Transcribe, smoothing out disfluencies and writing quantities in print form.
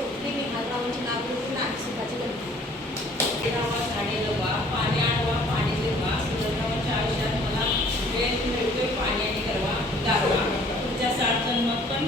सोपली मी हातरावांची नाव घेऊन आणि सुखाची गणती रावा झाडे रवा पाणी आडवा पाणी देवा सुरगावाच्या आयुष्यात मला वेळ मिळतोय पाणी आणि गरवा गारवा तुमच्या 7 जन्मात पण